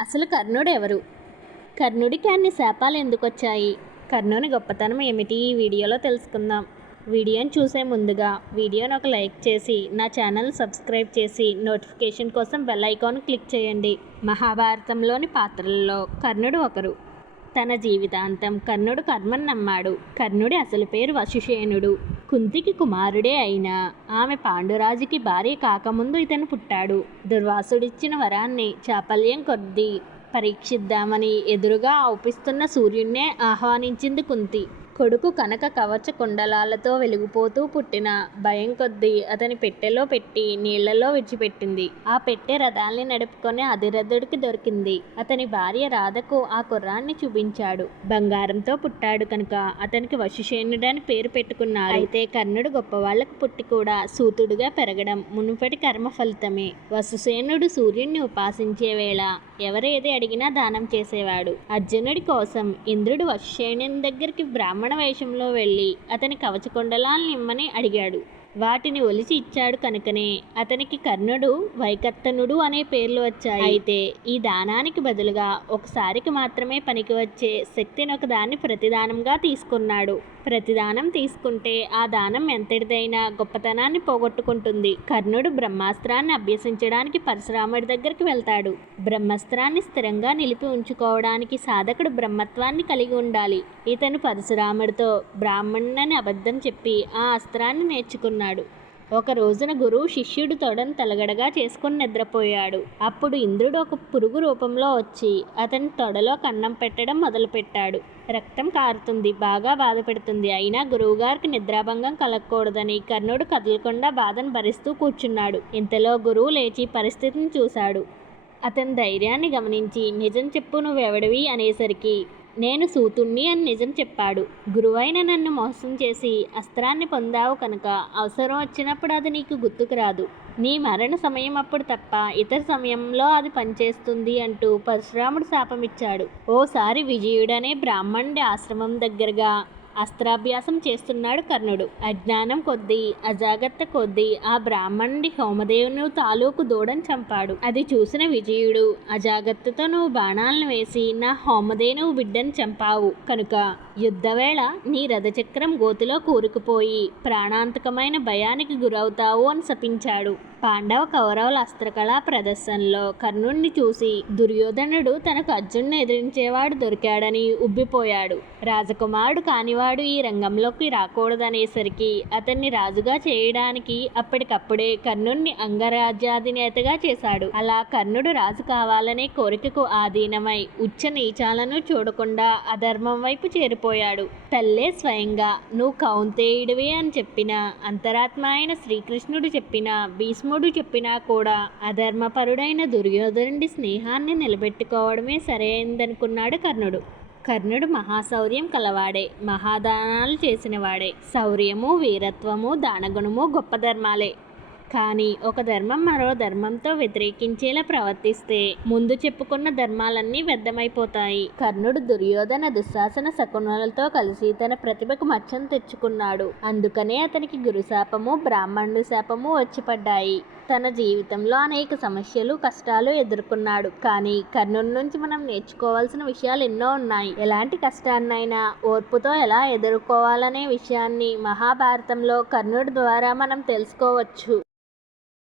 అసలు కర్ణుడు ఎవరు కర్ణుడికి అన్ని శాపాలు ఎందుకొచ్చాయి? కర్ణుని గొప్పతనం ఏమిటి? ఈ వీడియోలో తెలుసుకుందాం. వీడియోని చూసే ముందుగా వీడియోని ఒక లైక్ చేసి నా ఛానల్ సబ్స్క్రైబ్ చేసి నోటిఫికేషన్ కోసం బెల్ ఐకాన్ క్లిక్ చేయండి. మహాభారతంలోని పాత్రల్లో కర్ణుడు ఒకరు. తన జీవితాంతం కర్ణుడు కర్మను నమ్మాడు. కర్ణుడి అసలు పేరు వశుషేనుడు కుంతికి కుమారుడే అయినా ఆమె పాండురాజుకి భార్య కాకముందు ఇతను పుట్టాడు. దుర్వాసుడిచ్చిన వరాన్ని చాపల్యం కొద్దీ పరీక్షిద్దామని ఎదురుగా ఔపిస్తున్న సూర్యున్నే ఆహ్వానించింది కుంతి. కొడుకు కనక కవచ కుండలాలతో వెలిగిపోతూ పుట్టిన భయం కొద్దీ అతని పెట్టెలో పెట్టి నీళ్ళలో విడిచిపెట్టింది. ఆ పెట్టె రథాల్ని నడుపుకొని అధిరథుడికి దొరికింది. అతని భార్య రాధకు ఆ కుర్రాన్ని చూపించాడు. బంగారంతో పుట్టాడు కనుక అతనికి వశుషేనుడని పేరు పెట్టుకున్నారు. అయితే కర్ణుడు గొప్పవాళ్ళకు పుట్టి కూడా సూతుడుగా పెరగడం మునుపటి కర్మ ఫలితమే. వసుసేనుడు సూర్యుడిని ఉపాసించే వేళ ఎవరేది అడిగినా దానం చేసేవాడు. అర్జునుడి కోసం ఇంద్రుడు వశుషేణుని దగ్గరికి బ్రాహ్మణ వేషంలో వెళ్ళి అతని కవచకుండలాలను ఇమ్మని అడిగాడు. వాటిని ఒలిచి ఇచ్చాడు కనుకనే. అతనికి కర్ణుడు వైకర్తనుడు అనే పేర్లు వచ్చాయి. అయితే ఈ దానానికి బదులుగా ఒకసారికి మాత్రమే పనికి వచ్చే శక్తిని ఒక దాన్ని ప్రతిదానంగా తీసుకున్నాడు. ప్రతిదానం తీసుకుంటే ఆ దానం ఎంతటిదైనా గొప్పతనాన్ని పోగొట్టుకుంటుంది. కర్ణుడు బ్రహ్మాస్త్రాన్ని అభ్యసించడానికి పరశురాముడి దగ్గరికి వెళ్తాడు. బ్రహ్మాస్త్రాన్ని స్థిరంగా నిలిపి ఉంచుకోవడానికి సాధకుడు బ్రహ్మత్వాన్ని కలిగి ఉండాలి. ఇతను పరశురాముడితో బ్రాహ్మణుని అబద్ధం చెప్పి ఆ అస్త్రాన్ని నేర్చుకున్నాడు. ఒక రోజున గురువు శిష్యుడు తొడను తలగడగా చేసుకుని నిద్రపోయాడు. అప్పుడు ఇంద్రుడు ఒక పురుగు రూపంలో వచ్చి అతని తొడలో కన్నం పెట్టడం మొదలుపెట్టాడు. రక్తం కారుతుంది బాగా బాధ పెడుతుంది. అయినా గురువుగారికి నిద్రాభంగం కలగకూడదని కర్ణుడు కదలకుండా బాధను భరిస్తూ కూర్చున్నాడు. ఇంతలో గురువు లేచి పరిస్థితిని చూశాడు. అతని ధైర్యాన్ని గమనించి నిజం చెప్పు నువ్వెవడివి? అనేసరికి నేను సూతుణ్ణి అని నిజం చెప్పాడు. గురువైన నన్ను మోసం చేసి అస్త్రాన్ని పొందావు కనుక అవసరం వచ్చినప్పుడు అది నీకు గుర్తుకు రాదు. నీ మరణ సమయం అప్పుడు తప్ప ఇతర సమయంలో అది పనిచేస్తుంది అంటూ పరశురాముడు శాపమిచ్చాడు. ఓసారి విజయుడనే బ్రాహ్మణుడి ఆశ్రమం దగ్గరగా అస్త్రాభ్యాసం చేస్తున్నాడు కర్ణుడు. అజ్ఞానం కొద్దీ అజాగ్రత్త కొద్దీ ఆ బ్రాహ్మణుడి హోమదేవుని తాలూకు దూడని చంపాడు. అది చూసిన విజయుడు అజాగ్రత్తతో నువ్వు బాణాలను వేసి నా హోమదేనువు బిడ్డను చంపావు. కనుక యుద్ధవేళ నీ రథచక్రం గోతిలో కూరుకుపోయి ప్రాణాంతకమైన భయానికి గురవుతావు అని శపించాడు. పాండవ కౌరవుల అస్త్రకళా ప్రదర్శనలో కర్ణుణ్ణి చూసి దుర్యోధనుడు తనకు అర్జున్ని ఎదిరించేవాడు దొరికాడని ఉబ్బిపోయాడు. రాజకుమారుడు కానివాడు ఈ రంగంలోకి రాకూడదనేసరికి అతన్ని రాజుగా చేయడానికి అప్పటికప్పుడే కర్ణుణ్ణి అంగరాజ్యాధినేతగా చేశాడు. అలా కర్ణుడు రాజు కావాలనే కోరికకు ఆధీనమై ఉచ్చ నీచాలను చూడకుండా అధర్మం వైపు చేరిపోయాడు. తల్లే స్వయంగా నువ్వు కౌంతేయుడివే అని చెప్పిన అంతరాత్మ అయిన శ్రీకృష్ణుడు చెప్పిన భీష్ముడు చెప్పినా కూడా అధర్మపరుడైన దుర్యోధనుడి స్నేహాన్ని నిలబెట్టుకోవడమే సరైందనుకున్నాడు కర్ణుడు. కర్ణుడు మహాశౌర్యం కలవాడే మహాదానాలు చేసినవాడే. శౌర్యము వీరత్వము దానగుణము గొప్ప ధర్మాలే. కానీ ఒక ధర్మం మరో ధర్మంతో వ్యతిరేకించేలా ప్రవర్తిస్తే ముందు చెప్పుకున్న ధర్మాలన్నీ వ్యర్థమైపోతాయి. కర్ణుడు దుర్యోధన దుశ్శాసన శకునులతో కలిసి తన ప్రతిభకు మచ్చను తెచ్చుకున్నాడు. అందుకనే అతనికి గురుశాపము బ్రాహ్మణుడు శాపము వచ్చి పడ్డాయి తన జీవితంలో అనేక సమస్యలు కష్టాలు ఎదుర్కొన్నాడు. కానీ కర్ణుడి నుంచి మనం నేర్చుకోవాల్సిన విషయాలు ఎన్నో ఉన్నాయి. ఎలాంటి కష్టాన్నైనా ఓర్పుతో ఎలా ఎదుర్కోవాలనే విషయాన్ని మహాభారతంలో కర్ణుడి ద్వారా మనం తెలుసుకోవచ్చు.